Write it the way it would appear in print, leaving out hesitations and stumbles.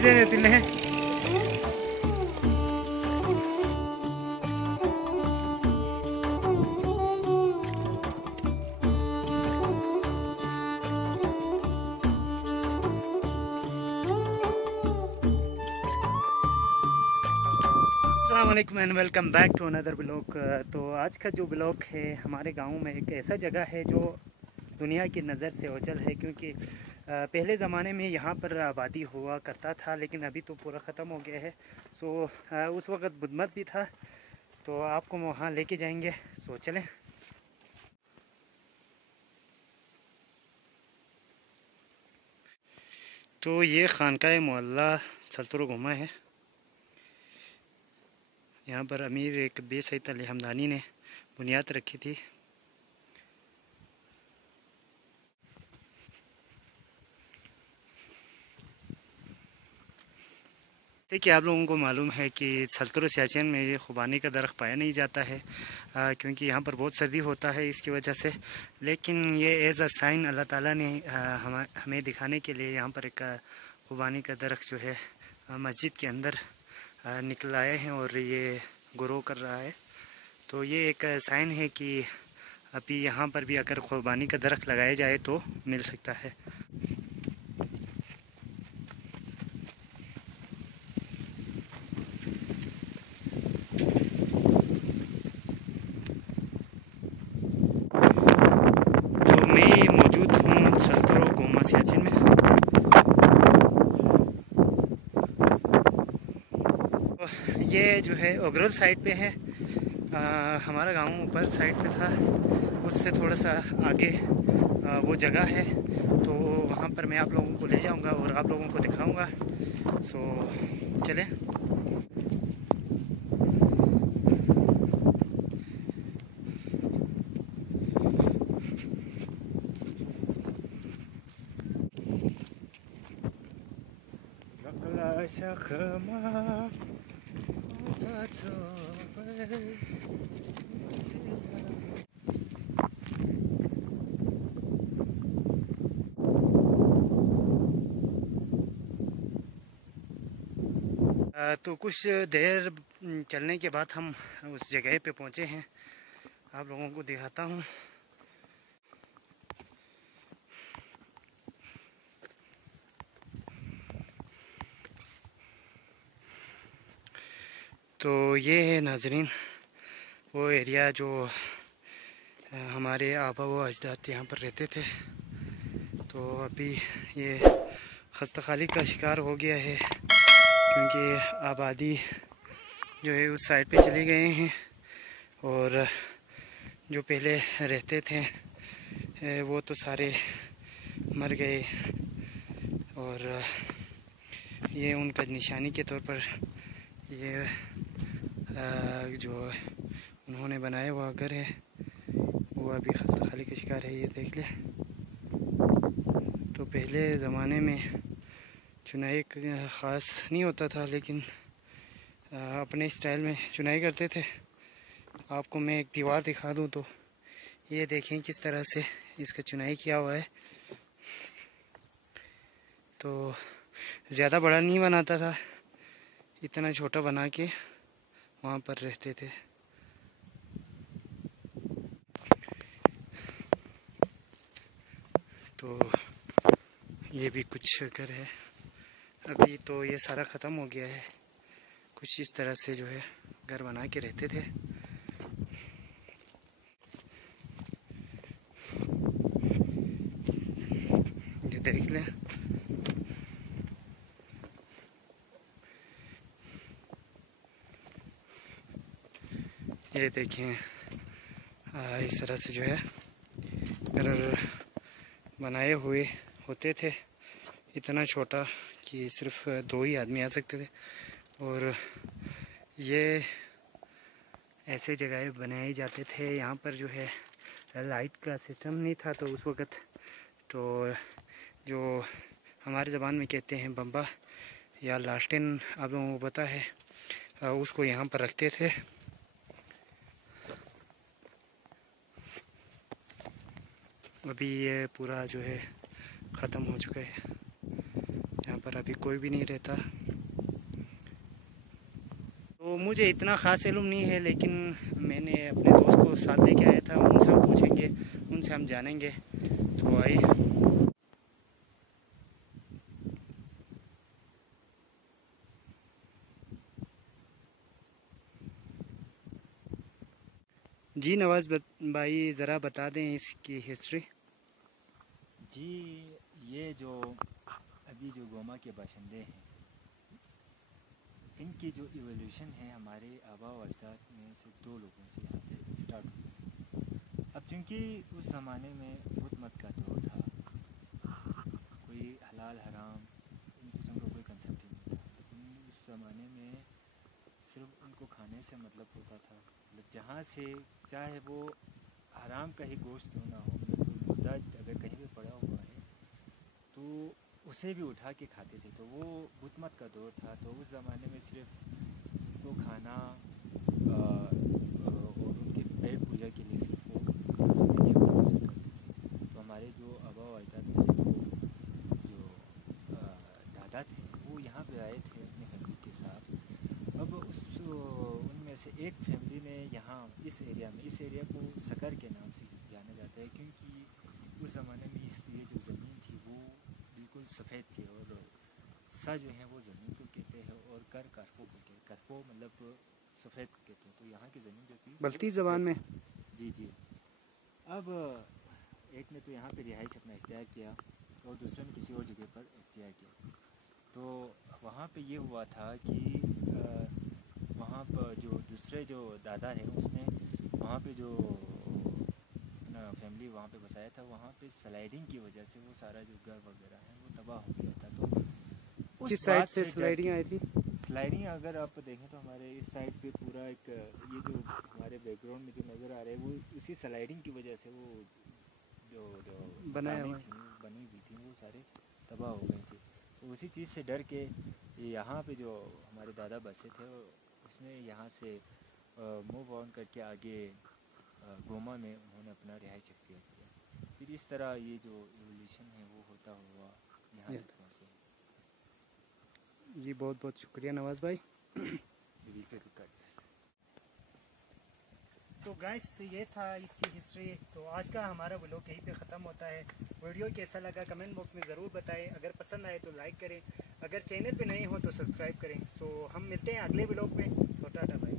चीज़ें रहती हैं। अस्सलामुअलैकुम and welcome back to another blog. तो आज का जो ब्लॉग है, हमारे गांव में एक ऐसा जगह है जो दुनिया की नज़र से ओझल है, क्योंकि पहले ज़माने में यहाँ पर आबादी हुआ करता था, लेकिन अभी तो पूरा ख़त्म हो गया है। सो उस वक़्त बुद्धमत भी था, तो आपको वहाँ लेके जाएंगे। सो चलें। तो ये खानकाह मोहल्ला सल्तुर गुमा है। यहाँ पर अमीर एक बे सईद अली हमदानी ने बुनियाद रखी थी। देखिए, आप लोगों को मालूम है कि सल्तुर सियाचिन में ये खुबानी का दरख्त पाया नहीं जाता है, क्योंकि यहाँ पर बहुत सर्दी होता है इसकी वजह से। लेकिन ये एज़ अ साइन अल्लाह ताला ने हमें दिखाने के लिए यहाँ पर एक खुबानी का दरख्त जो है मस्जिद के अंदर निकल आए हैं और ये ग्रो कर रहा है। तो ये एक साइन है कि अभी यहाँ पर भी अगर खुबानी का दरख्त लगाया जाए तो मिल सकता है। तो मैं मौजूद हूँ सल्तुर गुमा सियाचिन में। ये जो है ओगरल साइड पे है। हमारा गांव ऊपर साइड पे था, उससे थोड़ा सा आगे वो जगह है। तो वहाँ पर मैं आप लोगों को ले जाऊँगा और आप लोगों को दिखाऊँगा। सो चलें। तो कुछ देर चलने के बाद हम उस जगह पे पहुँचे हैं। आप लोगों को दिखाता हूँ। तो ये है नाजरीन वो एरिया जो हमारे आबा व अजदाद यहाँ पर रहते थे। तो अभी ये खस्ताखाली का शिकार हो गया है, क्योंकि आबादी जो है उस साइड पे चले गए हैं और जो पहले रहते थे वो तो सारे मर गए। और ये उनका निशानी के तौर पर ये जो उन्होंने बनाया हुआ घर है वो अभी खस्ताखाली का शिकार है। ये देख ले। तो पहले ज़माने में चुनाई ख़ास नहीं होता था, लेकिन अपने स्टाइल में चुनाई करते थे। आपको मैं एक दीवार दिखा दूं तो ये देखें किस तरह से इसका चुनाई किया हुआ है। तो ज़्यादा बड़ा नहीं बनाता था, इतना छोटा बना के वहाँ पर रहते थे। तो ये भी कुछ घर है। अभी तो ये सारा ख़त्म हो गया है। कुछ इस तरह से जो है घर बना के रहते थे। ये देख लें। ये देखें, इस तरह से जो है घर बनाए हुए होते थे, इतना छोटा कि सिर्फ 2 ही आदमी आ सकते थे। और ये ऐसे जगह बनाए जाते थे। यहाँ पर जो है लाइट का सिस्टम नहीं था, तो उस वक़्त तो जो हमारे ज़बान में कहते हैं बम्बा या लालटेन, आप लोगों को पता है, उसको यहाँ पर रखते थे। अभी ये पूरा जो है ख़त्म हो चुका है। यहाँ पर अभी कोई भी नहीं रहता। तो मुझे इतना ख़ास इल्म नहीं है, लेकिन मैंने अपने दोस्त को साथ लेके आया था, उनसे हम पूछेंगे, उनसे हम जानेंगे। तो आइए। जी नवाज़ भाई, ज़रा बता दें इसकी हिस्ट्री। जी, ये जो अभी जो गोमा के बाशिंदे हैं, इनकी जो इवोल्यूशन है हमारे आबा व अजदाद में से 2 लोगों से यहाँ पे स्टार्ट हुई। अब चूँकि उस ज़माने में बुत मत का दौर था, कोई हलाल हराम इन चीज़ों का कोई कंसेप्ट ही नहीं था। उस ज़माने में सिर्फ उनको खाने से मतलब होता था, मतलब जहाँ से चाहे वो हराम का ही गोश्त क्यों ना हो, मतलब कोई मुर्दा अगर कहीं पे पड़ा हुआ है तो उसे भी उठा के खाते थे। तो वो बुतमत का दौर था, तो उस ज़माने में सिर्फ उनको खाना और उनके पेट पूजा के लिए सिर्फ वो ये पसंद करते थे। तो हमारे जो आबा व अजदाद में से जो दादा थे वो यहाँ पे आए थे अपनी फैमिली के साथ। अब उनमें से एक फैमिली ने यहाँ इस एरिया को सकर के नाम से जाना जाता है, क्योंकि उस ज़माने में ये जो ज़मीन थी वो बिल्कुल सफ़ेद थी, और सा जो है वो ज़मीन को कहते हैं, और करफो को कहते हैं। करफो मतलब सफ़ेद को कहते हैं। तो यहाँ की ज़मीन जो थी वो बल्ती ज़बान सफ़ेद में। थी। जी जी। अब एक ने तो यहाँ पे रिहाइश अपना इख्तियार किया और दूसरे ने किसी और जगह पर इख्तियार किया। तो वहाँ पे ये हुआ था कि वहाँ पर जो दूसरे जो दादा है उसने वहाँ पे जो अपना फैमिली वहाँ पे बसाया था, वहाँ पे स्लाइडिंग की वजह से वो सारा जो घर वगैरह है वो तबाह हो गया था। तो उस किस साइड बात से से डर स्लाइडिंग के, आई थी? स्लाइडिंग अगर आप देखें तो हमारे इस साइड पे पूरा एक ये जो हमारे बैकग्राउंड में जो नज़र आ रहा है वो उसी स्लाइडिंग की वजह से वो जो बनाया मकानें हुआ है। थी बनी हुई थी वो सारे तबाह हो गए थे। तो उसी चीज़ से डर के यहाँ पे जो हमारे दादा बसे थे उसने यहाँ से मूव ऑन करके आगे गोमा में उन्होंने अपना रिहाइश अख्तियार किया। फिर इस तरह ये जो एवोल्यूशन है वो होता हुआ यहाँ ये तक पहुँचे। जी, बहुत बहुत शुक्रिया नवाज़ भाई। तो गाइस, ये था इसकी हिस्ट्री। तो आज का हमारा व्लॉग यहीं पे ख़त्म होता है। वीडियो कैसा लगा कमेंट बॉक्स में ज़रूर बताएं। अगर पसंद आए तो लाइक करें, अगर चैनल पे नए हो तो सब्सक्राइब करें। सो हम मिलते हैं अगले व्लॉग में। सो टाटा बाय।